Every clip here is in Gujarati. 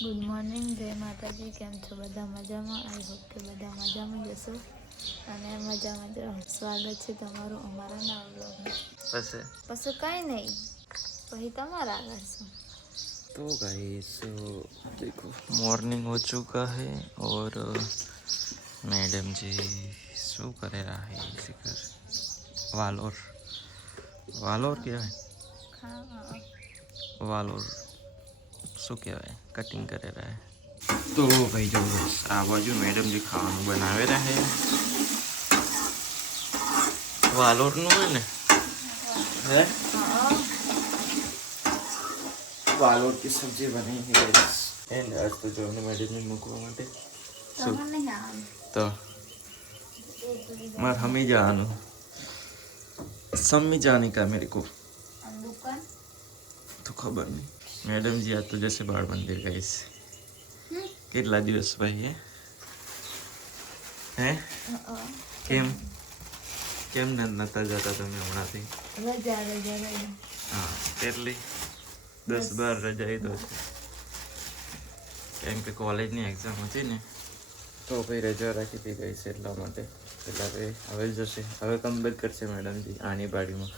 ગુડ મોર્નિંગ, જય માતાજી. કેમ છો બધા? મજામાં? આઈ હોપ કે બધા મજામાં જશો અને મજામાં જ રહો. સ્વાગત છે તમારું અમારા નવા વ્લોગમાં. પછી કંઈ નહીં, પછી તમારા આગળ શું. तो गाइस देखो मॉर्निंग हो चुका है और मैडम जी शो करे रहा है इसी कर वालोर वालोर क्या है वालोर शो क्या है कटिंग करे रहा है। तो भाई जो आ बाजू मैडम जी खाવાનું બનાવે रहा है वालोर નું है ने है वालोर की सब्जी बनी है एंड आज तो जो ने मैडम ने मुकवा માટે तो मार हमें जानो सम्मी जाने का मेरे को तो खबर नहीं। मैडम जी आज तो जैसे बाल मंदिर गए કેટલા દિવસ ભાઈ હે કેમ કેમ નતા જતા તમે હમણાંથી? રજા હા કેટલી 10-12 રજા એ તો છે કેમ કે કોલેજની એક્ઝામ હતી ને તો ભાઈ રજા રાખી હતી ગઈ છે એટલા માટે એટલે હવે જશે હવે કમબેક કરશે મેડમજી આની બાડીમાં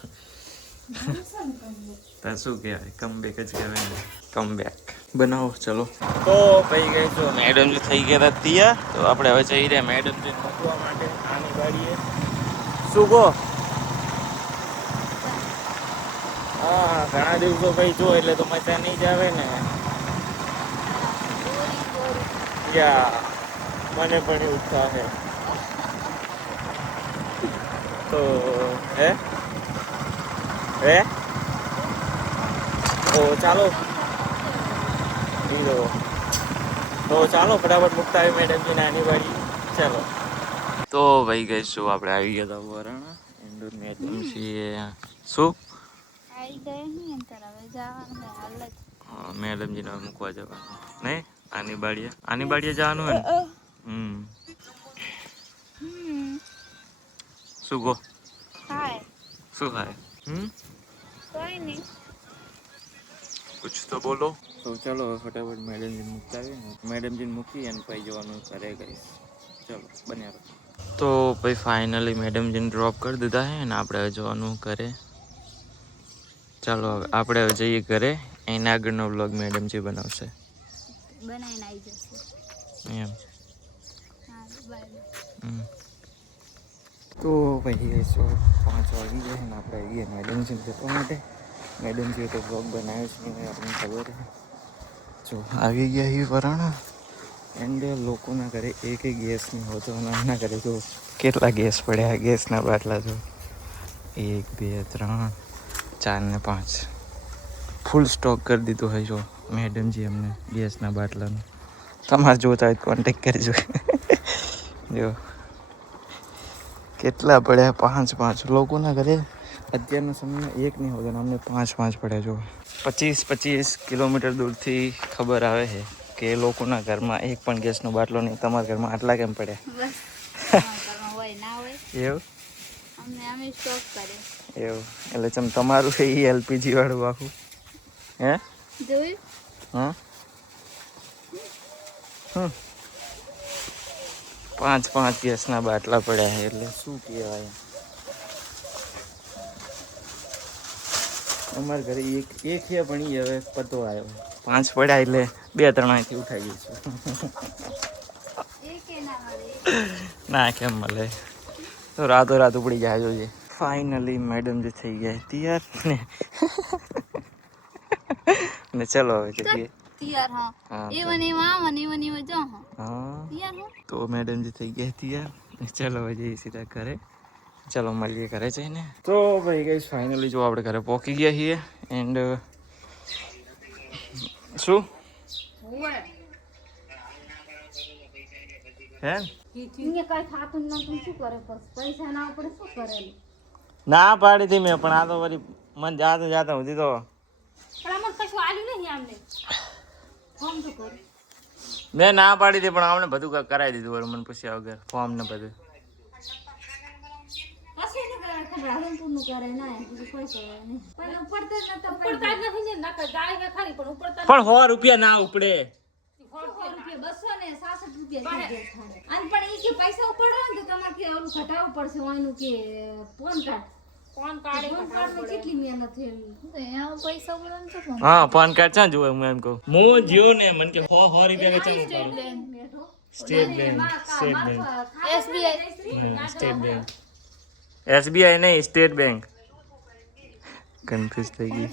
તા શું કહેવાય કમબેક જ કહેવાય ને કમબેક બનાવો ચલો। તો ભાઈ ગઈ જો મેડમજી થઈ ગયા હતા તૈયાર તો આપણે હવે જઈ રહ્યા મેડમજી મૂકવા માટે આની બાડીએ શું કહો? હા ઘણા દિવસો ભાઈ જો એટલે તો મજા નહીં જ આવે ને યા મને પણ એવું થાય તો હે હે તો ચાલો તો ચાલો ફટાફટ મુકતા આવી મેડમજી નાની બાડી ચાલો। તો ભાઈ ગઈ શું આપણે આવી ગયા હતા વરાણા ઇન્ડોર મેડમ છીએ શું આવી ગયે નહીં અંતર હવે જવાનું હાલ જ મેડમજીને મૂકવા જવાનું નહીં આની બાડીએ જવાનું હોય ને શું કહો શું થાય કોઈ નહીં कुछ तो बोलो। तो चलो फटाफट मैडम जी मूकता है मैडम जी मूकी અને પછી જવાનું કરે ગઈ ચલો બન્યા રહો। તો પછી ફાઇનલી મેડમ જીને ડ્રોપ કરી દીધા છે ને આપણે જવાનું કરે ચાલો આપણે હવે જઈએ ઘરે એના આગળનો વ્લોગ મેડમ જી બનાવશે બનાવીને આવી જશે એમ બાય। તો ભાઈ 5 વાગી ગયા ને આપણે આવીએ મેડમ જી જવા માટે मैडम जी तो ब्लॉग बनाए नहीं अपनी खबर है जो आगे गया ही वराणा एंड लोगों ना करे एक गैस नहीं हो तो ना करे तो કેટલા ગેસ પડ્યા ગેસના બાટલા જો 1 2 3 4 ને 5 ફૂલ સ્ટોક કરી દીધો હોય જો મેડમજી અમને ગેસના બાટલાનો તમારે જોતા હોય કોન્ટેક્ટ કરજો જો કેટલા પડ્યા 5 લોકોના ઘરે અત્યારના સમયમાં એક નહીં હોતો અમને 5 પડ્યા જો 25 કિલોમીટર દૂરથી ખબર આવે છે કે લોકોના ઘરમાં એક પણ ગેસનો બાટલો નહીં તમારા ઘરમાં આટલા કેમ પડ્યા એવું એવું એટલે ચમ તમારું એ એલપીજી વાળું આખું હે જોયું હા 5 ગેસના બાટલા પડ્યા છે એટલે શું કહેવાય અમારા ઘરે એક છે પણ એ હવે પતો આવ્યો 5 પડ્યા એટલે 2-3 અહીંથી ઉઠાઈ જઈશું ના કેમ મળે તો રાતો રાત ઉપડી જાય જોઈએ ફાઇનલી મેડમ જે થઈ ગયા તૈયાર ને ચલો હવે જઈએ તો મેડમ જે થઈ ગયા તૈયાર ચલો હવે જઈએ સીધા ઘરે चलो મળીએ ઘરે જઈને તો ભાઈ ગાઈસ ફાઇનલી જો આપણે ઘરે પહોંચી ગયા છીએ એન્ડ શું હે ના પાડી હતી મેં પણ આ તો વળી મન જાતા હતી તો મેં ના પાડી હતી પણ આપણે બધું કરાવી દીધું મને પૂછ્યા વગર ફોર્મ ને બધું પણ 100 રૂપિયા ના ઉપડે એમાં પૈસા બોલવાનું છે પણ. હા પાન કાર્ડ ચાં જોવે હું એમ કહું હું જ્યો ને મને કે 100 રૂપિયા ચાં state bank SBI. State bank SBI નહીં સ્ટેટ બેંક કન્ફ્યુઝ થઈ ગઈ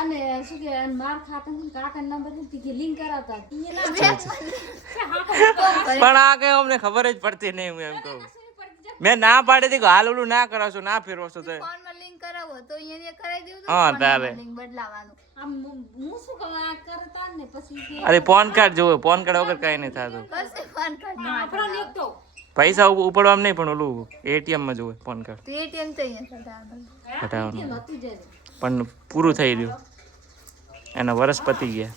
અને શું કે માર ખાતા કાકા નંબર લિંક કરાવતા પણ આ કઈ અમને ખબર જ પડતી નહીં હું એમ કહું મેં ના પાડી હતી કે હાલ ઓલું ના કરાવશો ના ફેરવશો તો ફોનમાં લિંક કરાવો તો અહીંયા કરાવી દેવું હા તારે લિંક બદલાવાનું. આમ હું શું કરતા ને પછી અરે પાન કાર્ડ જોવે પાન કાર્ડ વગર કઈ નહીં થતું કશે ફોન કાર્ડ આપણો લેતો પૈસા ઉપાડવામાં નહીં પણ ઓલું ATM માં જોવે પાન કાર્ડ તો ATM તો અહીંયા હતા હટાવવાનું હતું જ પણ પૂરું થઈ રહ્યું એના વર્ષ પતી ગયા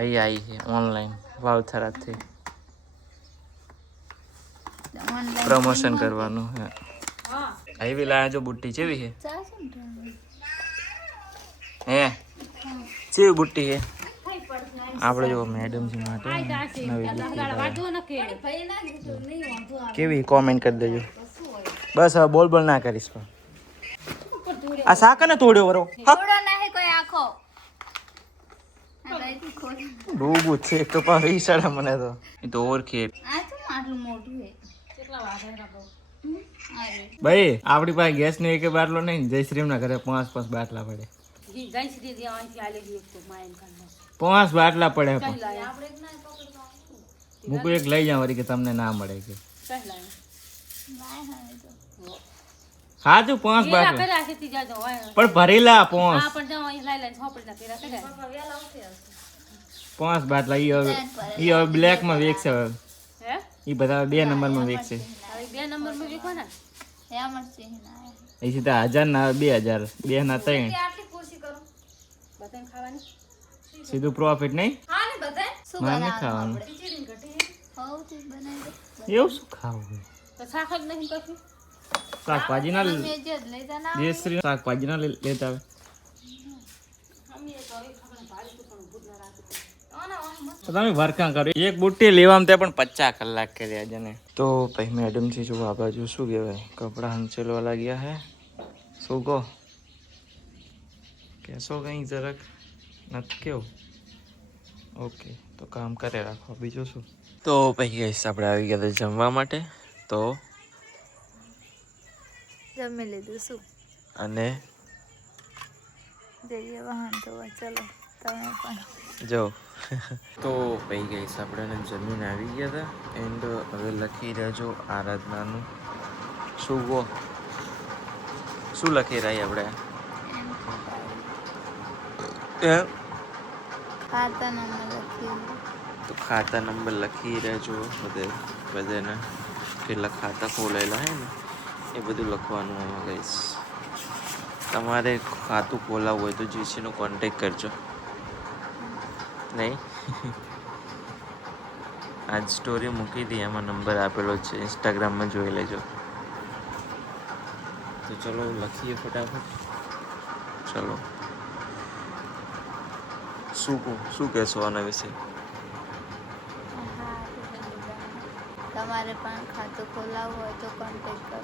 આવી છે ઓનલાઈન વાવથરાથી ઓનલાઈન પ્રમોશન કરવાનું હે હા આવી લાયા જો બુટ્ટી કેવી છે ચાલશે ને હે કેવી બુટ્ટી છે આપણે જો મેડમજી માટે નવી બુટ્ટી લાવ્યા. કેવી કોમેન્ટ કરી દેજો બસ હવે બોલ બોલ ના કરીશ પણ આ શાક ને તોડ્યો વરો થોડો નહીં કોઈ આખો આ કઈથી ખોલ. ડૂબું છે એક તો પણ રીસાડા મને તો એ તો ઓળખે આ તો આટલું મોટું છે કેટલા વાગે રાખો અરે ભાઈ આપણી પાસે ગેસ નો એક બાટલો નહીં જયશ્રીમ ના ઘરે 5 બાટલા પડે જી જઈ સીધી દે અહીંથી આલે દી એક તો માયન કાઢો 5 બાટલા પડે પણ આપણે એક ના મૂકું એક લઈ જાવ વળી કે તમને ના મળે કે પહેલા બાય હવે તો સાચું 5 બાટલા પેલા સીધી જાજો હોય પણ ભરેલા 5 હા પણ જાવ અહીં લઈ લઈને છોપડીના પેલા કર્યા 5 બાટલા ઈ હવે બ્લેક માં વેચશે હવે હે ઈ બધા 2 નંબર માં વેચશે હવે 2 નંબર માં વિકો ને એમ જ છે ના એ સીધા 1000 ના 2000 2 ના 3 આટલી ખુશી કરું બધાને ખાવાની સીધું પ્રોફિટ નહીં હા ને બધાય શું મારે બનાવવાનું ખાવાનું. આપણે ખીચડી ઘટી હોવ તે બનાવી એવું શું ખાવું તો શાક જ નહીં કશું શાકભાજી ના દે મેં જે લઈ ના જયશ્રી શાકભાજી ના લેતા આવે અમે તો હવે ખબર ભાડી તો પણ ભૂત ના રાખી તો તમે વર્કા કરો એક બુટ્ટી લેવામાં તે પણ 50 કલાક કર્યા જને તો ભાઈ મેડમ થી જો આ બાજુ શું કહેવાય કપડા હંચેલવા લાગ્યા હે શું કહો કેસો કઈ જરાક નથી કેવું ઓકે તો કામ કરે રાખો બીજું શું તો ભાઈ ગઈશ આપણે આવી ગયા હતા જમવા માટે તો જમી લીધું શું અને જઈએ વાહન તો ચલો તમે પણ જો તો ભાઈ ગઈશ આપણે જમીન આવી ગયા હતા એન્ડ હવે લખી રહ્યા છો આરાધનાનું શું કહો શું લખી રહ્યા આપણે ખાતા નંબર લખ્યું તો ખાતા નંબર લખી રહ્યા છો બધાને કેટલા ખાતા ખોલાયેલા હે ને એ બધું લખવાનું આમાં ગઈશ તમારે ખાતું ખોલાવવું હોય તો જીસીનો કોન્ટેક કરજો નહીં આજ સ્ટોરી મૂકી હતી એમાં નંબર આપેલો છે ઇન્સ્ટાગ્રામમાં જોઈ લેજો તો ચલો લખીએ ફટાફટ ચલો શું કહેશો આના વિશે તમારે પણ ખાતું ખોલાવવું હોય તો કોન્ટેક્ટ કરો